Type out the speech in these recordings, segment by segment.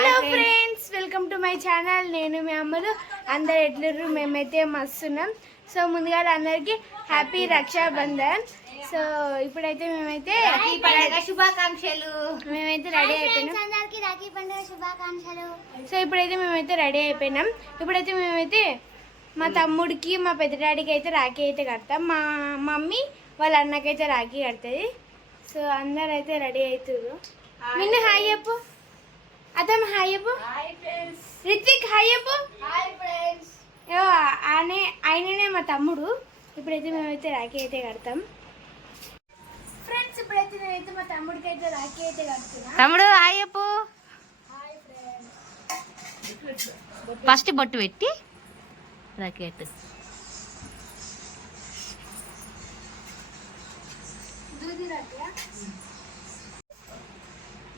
Hello friends welcome to my channel నేను మీ అమ్మలు. అందరు ఎట్లరు మేమైతే మస్తున్నాం. సో ముందుగా అందరికి హ్యాపీ రక్షాబంధన్. సో ఇప్పుడైతే మేమైతే పండుగ శుభాకాంక్షలు. మేమైతే రెడీ అయిపోయినాం. అందరికి రాఖీ పండుగ శుభాకాంక్షలు. సో ఇప్పుడైతే మేమైతే రెడీ అయిపోయినాం. ఇప్పుడైతే మేమైతే మా తమ్ముడికి మా పెద్ద డాడీకి అయితే రాఖీ అయితే కడతాం. మా మమ్మీ వాళ్ళ అన్నకైతే రాఖీ కడుతుంది. సో అందరు అయితే రెడీ అవుతారు నిన్ను హాయ్ చెప్పు. అతను హాయ్ చెప్పు. రిత్విక్ హాయ్ ఏవో ఆయనే ఆయననే మా తమ్ముడు. ఇప్పుడైతే మేమైతే రాఖీ అయితే కడతాం. ఫ్రెండ్స్ ఇప్పుడైతే నేనైతే మా తమ్ముడికి అయితే రాఖీ అయితే కడుతున్నా. తమ్ముడు హాయ్ చెప్పు. ఫస్ట్ బొట్టు పెట్టి రాఖీ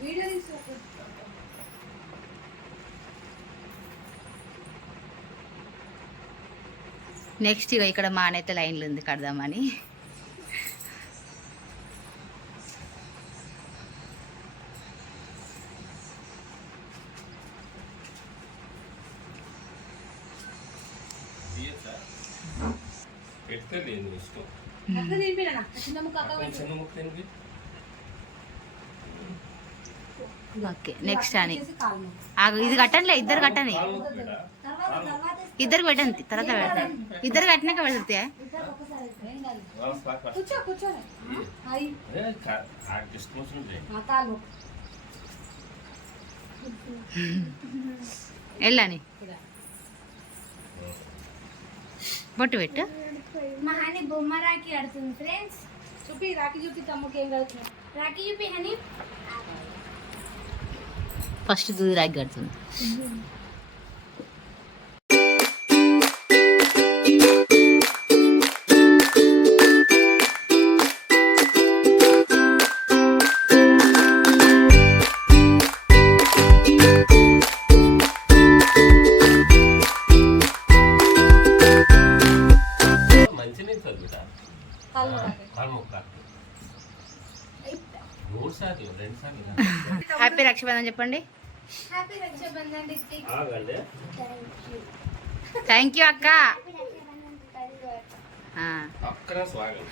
వీడియో తీసుకో. నెక్స్ట్ ఇక ఇక్కడ మా అనైతే లైన్లు ఉంది కడదామని. పెడితే లేదు ఇష్టం. అక్కడ చిన్న ముక్క ఏంటి ఓకే నెక్స్ట్ అని. ఆగు, ఇది కట్టండిలే ఇద్దరు కట్టండి ఇద్దరికి పెట్టండి తర్వాత పెట్టండి ఇద్దరు కట్టినాక పెడితే వాళ్ళ స్పాట్ ఫస్ట్. అదే కా- ఆ డిస్కౌంట్స్ ఉంటాయి. వెళ్ళని బొట్టు పెట్టు. మా హనీ బొమ్మ రాఖీ ఆడుతుంది ఫ్రెండ్స్ చూపి రాఖీ చూపి తమ్ముకి ఏం కడుతున్నావు రాఖీ చూపి హనీ. ఫస్ట్ దూది రాగి కడుతుంది. హ్యాపీ రక్షాబంధన్ చెప్పండి. థ్యాంక్ యూ అక్క.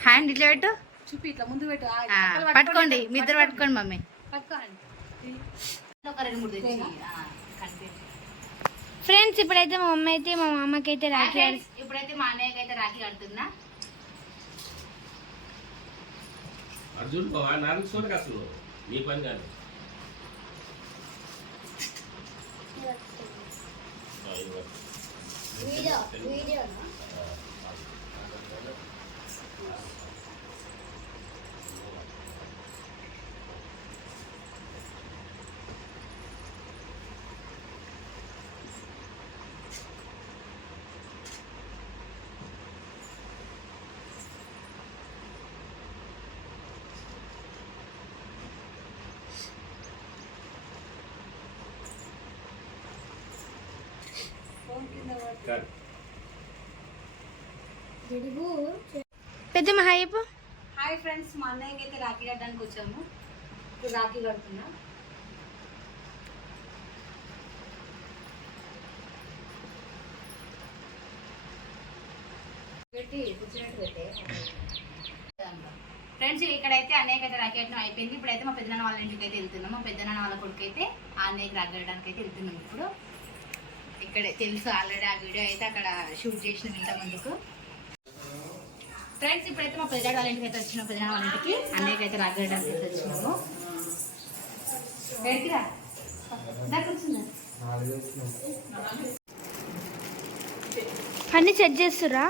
హ్యాండ్ ఇట్లా పెట్టు. చూపి ఇట్లా ముందు పెట్టు పట్టుకోండి. మీ ఇద్దరు పట్టుకోండి. మమ్మీ. ఫ్రెండ్స్ ఇప్పుడైతే మా మమ్మీ అయితే మా మామకి అయితే రాఖీ ఇప్పుడైతే మా అన్నయ్యకి అయితే రాఖీ కడుతున్నా. అర్జున్ బావా నాలుగు చూడక అసలు. నీ పని కాదు. ఆ, ఇది వరకు. వీడియో వీడియో కాదు. పెద్దమ్మ హాయ్ చెప్పు. హాయ్ ఫ్రెండ్స్ మా అన్నయ్యకి అయితే రాఖీ కట్టడానికి వచ్చాము. ఇప్పుడు రాఖీ కడుతున్నా. ఫ్రెండ్స్ ఇక్కడైతే అన్నయ్యకి అయితే రాఖీ కట్టడం అయిపోయింది. ఇప్పుడైతే మా పెద్దనాన్న వాళ్ళ ఇంటికి అయితే వెళ్తున్నాం. మా పెద్దనాన్న వాళ్ళ కొడుకు అయితే ఆ అన్నయ్యకి రాఖీ కట్టడానికి అయితే వెళ్తున్నాం ఇప్పుడు. ఇక్కడే తెలుసు ఆల్రెడీ ఆ వీడియో అయితే అక్కడ షూట్ చేసిన ఇంత ముందుకు ఫ్రెండ్స్ ఇప్పుడైతే మా పెద్దడాడి వాళ్ళ ఇంటికి అయితే వచ్చినాం. పెద్దనాన్న వాళ్ళ ఇంటికి అన్నయ్యకి అయితే రాఖీ కట్టడానికి అయితే వచ్చినాము. కూర్చుందా అన్ని సెట్ చేస్తురా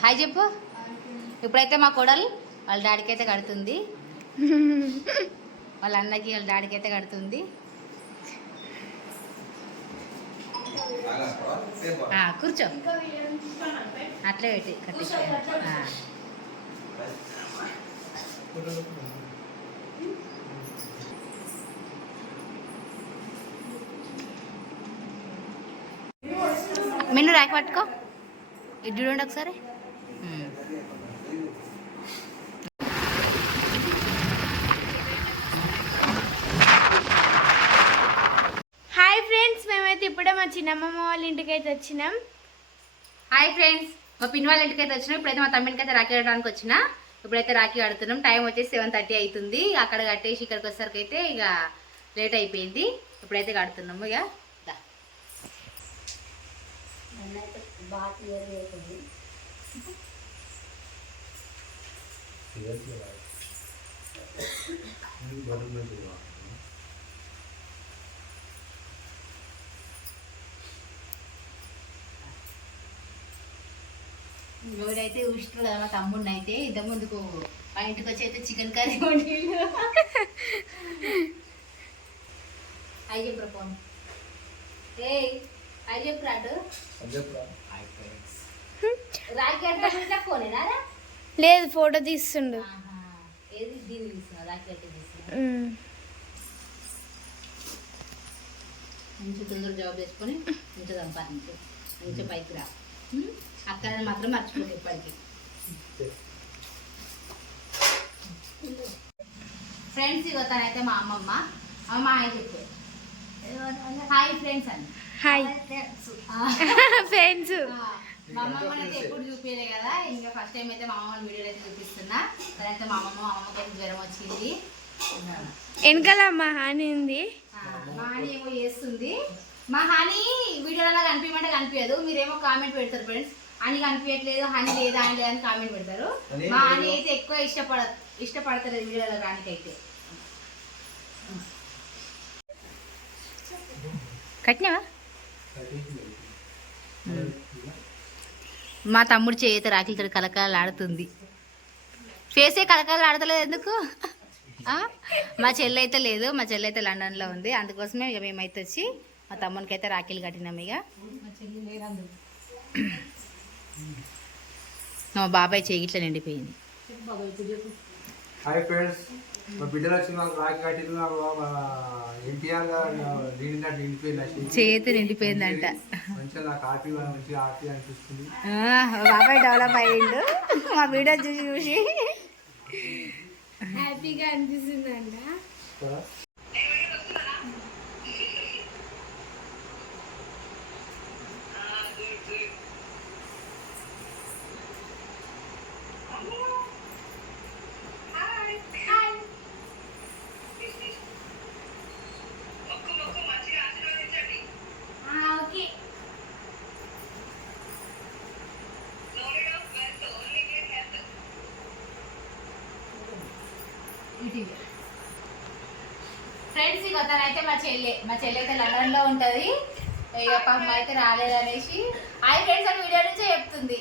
హాయ్ చెప్పు. ఇప్పుడైతే మా కోడలు వాళ్ళ డాడీకి అయితే కడుతుంది. వాళ్ళ అన్నకి వాళ్ళ డాడీకి అయితే కడుతుంది కూర్చో. అట్లే పెట్టి కట్టి మిన్ను రాకి పట్టుకో. ఇటు చూడండి ఒకసారి. హాయ్ ఫ్రెండ్స్ మేమైతే ఇప్పుడే మా చిన్నమ్మమ్మ వాళ్ళ ఇంటికి అయితే వచ్చినాం. హాయ్ ఫ్రెండ్స్ మా పిన్ వాళ్ళ ఇంటికి అయితే వచ్చినాం. ఇప్పుడైతే మా తమ్మిడికి అయితే రాఖీ కట్టడానికి వచ్చిన. ఇప్పుడైతే రాఖీ కడుతున్నాం. టైం వచ్చేసి సెవెన్ థర్టీ అవుతుంది. అక్కడ కట్టేసి ఇక్కడికి వచ్చేసరికి అయితే ఇక లేట్ అయిపోయింది. ఇప్పుడైతే కడుతున్నాము ఇక. ఎవరైతే ఊసినారు కదా మా తమ్ముడిని అయితే ఇంత ముందుకు మా ఇంటికి వచ్చి అయితే చికెన్ కర్రీ వండి అయ్యి ఫోన్ ఏ లేదు ఫోటో తీస్తుండు. ఏది దీన్ని తీసుకున్నా రాఖీ అంటే తీసుకున్నా ఉమ్. మంచి తొందర జాబ్ చేసుకొని మంచిగా సంపాదించు. మంచిగా పైకి రా? అక్కడ మాత్రం మర్చిపోదు ఎప్పటికీ. ఫ్రెండ్స్ ఇగో తనైతే మా అమ్మమ్మ. అమ్మ హాయ్ చెప్పు. హాయ్ ఫ్రెండ్స్ అని. హాయ్ ఫ్రెండ్స్ ఆ, మా అమ్మమ్మని అయితే ఎప్పుడు చూపించలే కదా. ఇంకా ఫస్ట్ టైం అయితే మా అమ్మమ్మని వీడియోలో అయితే చూపిస్తున్నా. తనైతే మా అమ్మమ్మ మా అమ్మకి అయితే జ్వరం వచ్చింది. వెనకాల మా హాని ఉంది. ఆ, మా హాని ఏమో చేస్తుంది. మా హాని వీడియోలలో కనిపించమంటే కనిపించదు. మీరేమో కామెంట్ పెడతారు ఫ్రెండ్స్ అని కనిపించట్లేదు హనీ లేదా అని లేదని కామెంట్ పెడతారు మా హాని అయితే ఎక్కువ ఇష్టపడ ఇష్టపడతారు వీడియోలో కానికైతే కట్టినావా? మా తమ్ముడు చేయితే రాఖీలతో కలకలాడుతుంది ఫేసే కలకలాడతలేదు ఎందుకు? ఆ? మా చెల్లి అయితే లేదు మా చెల్లి అయితే లండన్లో ఉంది. అందుకోసమే ఇక మేమైతే వచ్చి మా తమ్మునికి అయితే రాఖీలు కట్టినాం ఇక. మా బాబాయ్ చేయి ఇట్లా నిండిపోయింది. హాయ్ ఫ్రెండ్స్ మా బిడ్డలు వచ్చి మాకు ఎన్టీఆర్ నిండినట్టు నిండిపోయింది చేతి. నిండిపోయిందంట. మంచిగా నాకు హ్యాపీ మంచిగా హ్యాపీ అనిపిస్తుంది. బాబాయ్ డెవలప్ అయ్యిండు. మా వీడియో చూసి చూసి. హ్యాపీగా అనిపిస్తుందంట. ఫ్రెండ్స్ ఇక తనైతే మా చెల్లి మా చెల్లి అయితే లండన్లో ఉంటుంది. ఇక పాపం అయితే రాలేదనేసి. హాయ్ ఫ్రెండ్స్ అని వీడియో నుంచే చెప్తుంది.